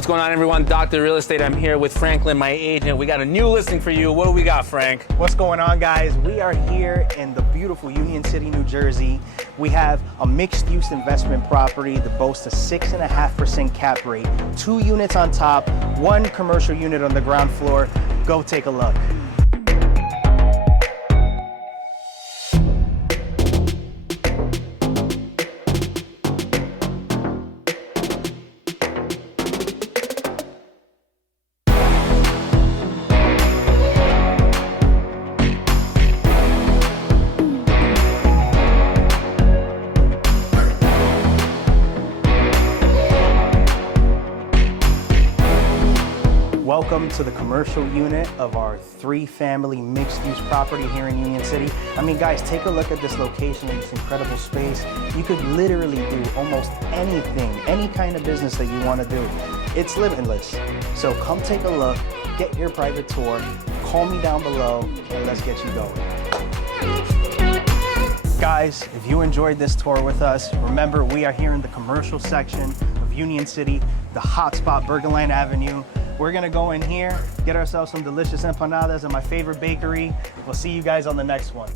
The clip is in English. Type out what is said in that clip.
What's going on, everyone? Dr. Real Estate. I'm here with Franklin, my agent. We got a new listing for you. What do we got, Frank? What's going on, guys? We are here in the beautiful Union City, New Jersey. We have a mixed-use investment property that boasts a 6.5% cap rate, 2 units on top, 1 commercial unit on the ground floor. Go take a look. Welcome to the commercial unit of our 3-family mixed-use property here in Union City. I mean, guys, take a look at this location and this incredible space. You could literally do almost anything, any kind of business that you want to do. It's limitless. So come take a look, get your private tour, call me down below, and let's get you going. Guys, if you enjoyed this tour with us, remember we are here in the commercial section of Union City, the hotspot Bergenline Avenue. We're gonna go in here, get ourselves some delicious empanadas at my favorite bakery. We'll see you guys on the next one.